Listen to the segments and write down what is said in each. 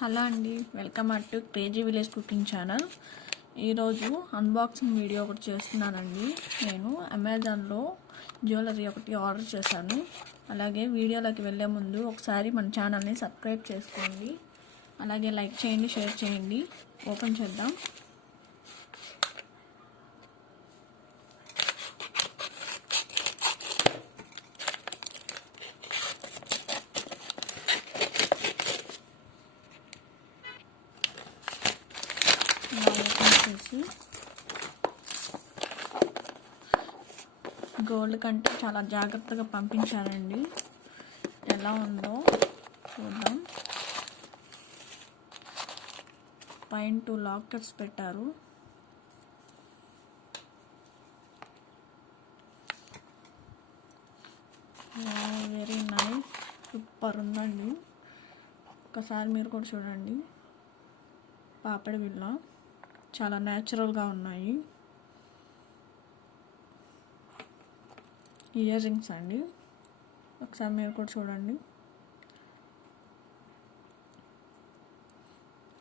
Hello అండి, welcome to crazy village cooking channel. ఈరోజు unboxing video ఒకటి చేస్తున్నానండి. నేను అమెజాన్లో జ్యువెలరీ ఒకటి ఆర్డర్ చేశాను. అలాగే వీడియోలోకి వెళ్ళే ముందు ఒకసారి మన ఛానల్ని సబ్స్క్రైబ్ చేసుకోండి. అలాగే లైక్ చేయండి, షేర్ చేయండి. ఓపెన్ చేద్దాం. గోల్డ్ కంటే చాలా జాగ్రత్తగా పంపించారండి. ఎలా ఉందో చూద్దాం. పైన 2 లాకెట్స్ పెట్టారు. వెరీ నైస్, సూపర్ ఉందండి. ఒకసారి మీరు కూడా చూడండి. పాపడి బిళ్ళ చాలా న్యాచురల్గా ఉన్నాయి. ఇయర్ రింగ్స్ అండి, ఒకసారి మీరు కూడా చూడండి.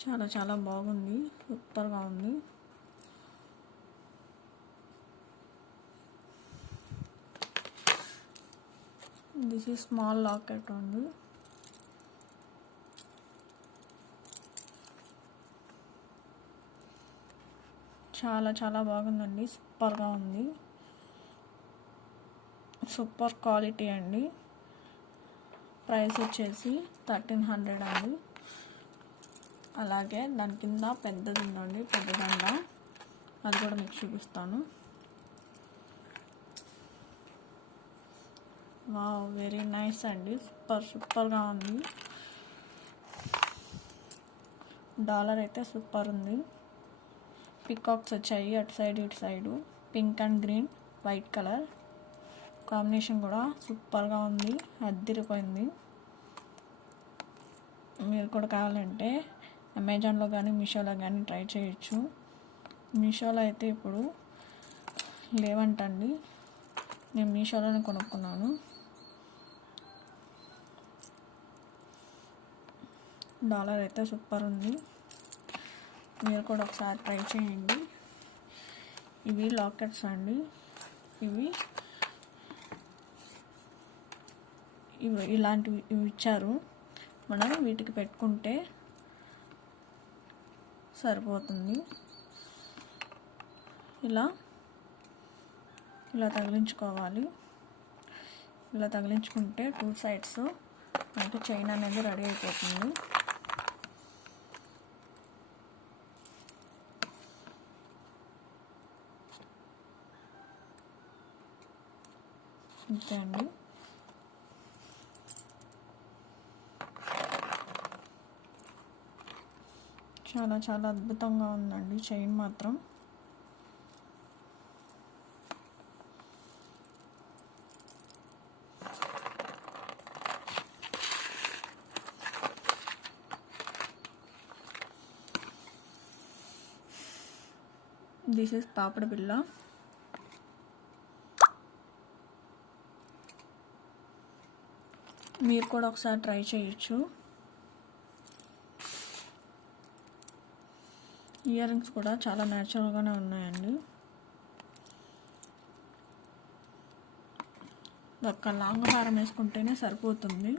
చాలా చాలా బాగుంది, సూపర్గా ఉంది. దిస్ ఈజ్ స్మాల్ లాకెట్ ఉంది. చాలా చాలా బాగుందండి, సూపర్గా ఉంది. సూపర్ క్వాలిటీ అండి. ప్రైస్ వచ్చేసి 1300 అండి. అలాగే దాని కింద పెద్దది ఉందండి, పెద్ద దండ. అది కూడా మీకు చూపిస్తాను. వావ్, వెరీ నైస్ అండి, సూపర్గా ఉంది. డాలర్ అయితే సూపర్ ఉంది. పికాక్స్ వచ్చాయి అటు సైడ్ ఇటు side. Pink and green, white colour combination కూడా సూపర్గా ఉంది, అద్దిరిపోయింది. మీరు కూడా కావాలంటే అమెజాన్లో కానీ మీషోలో కానీ ట్రై చేయొచ్చు. మీషోలో అయితే ఇప్పుడు లేవంటండి. నేను మీషోలోనే కొనుక్కున్నాను. డాలర్ అయితే సూపర్ ఉంది. మీరు కూడా ఒకసారి ట్రై చేయండి. ఇవి లాకెట్స్ అండి. ఇవి ఇలాంటివి ఇచ్చారు. మనం వీటికి పెట్టుకుంటే సరిపోతుంది. ఇలా తగిలించుకోవాలి. ఇలా తగిలించుకుంటే 2 సైడ్స్ మనకు చైన్ అనేది రెడీ అయిపోతుంది. అంతే అండి. చాలా చాలా అద్భుతంగా ఉందండి చైన్ మాత్రం. దిస్ ఈజ్ పాపడి బిళ్ళ. మీరు కూడా ఒకసారి ట్రై చేయొచ్చు. ఇయర్ రింగ్స్ కూడా చాలా న్యాచురల్గానే ఉన్నాయండి. ఒక్క లాంగ్ హారం వేసుకుంటేనే సరిపోతుంది.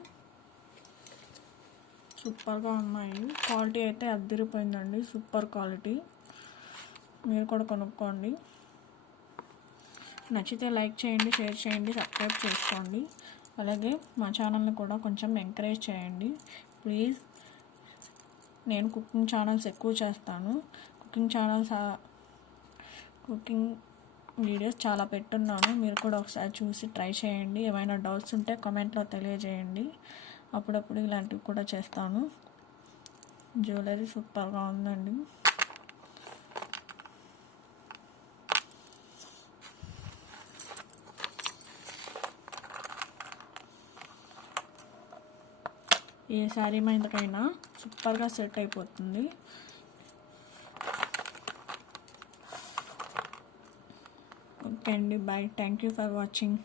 సూపర్గా ఉన్నాయి. క్వాలిటీ అయితే అద్దిరిపోయిందండి, సూపర్ క్వాలిటీ. మీరు కూడా కొనుక్కోండి. నచ్చితే లైక్ చేయండి, షేర్ చేయండి, సబ్స్క్రైబ్ చేసుకోండి. అలాగే మా ఛానల్ని కూడా కొంచెం ఎంకరేజ్ చేయండి ప్లీజ్. నేను కుకింగ్ ఛానల్స్ ఎక్కువ చేస్తాను. కుకింగ్ వీడియోస్ చాలా పెట్టున్నాను. మీరు కూడా ఒకసారి చూసి ట్రై చేయండి. ఏమైనా డౌట్స్ ఉంటే కామెంట్లో తెలియజేయండి. అప్పుడప్పుడు ఇలాంటివి కూడా చేస్తాను. జ్యువెలరీ సూపర్గా ఉందండి. ఏ శారీ మీదకైనా సూపర్గా సెట్ అయిపోతుంది. ఓకే అండి, bye. Thank you for watching.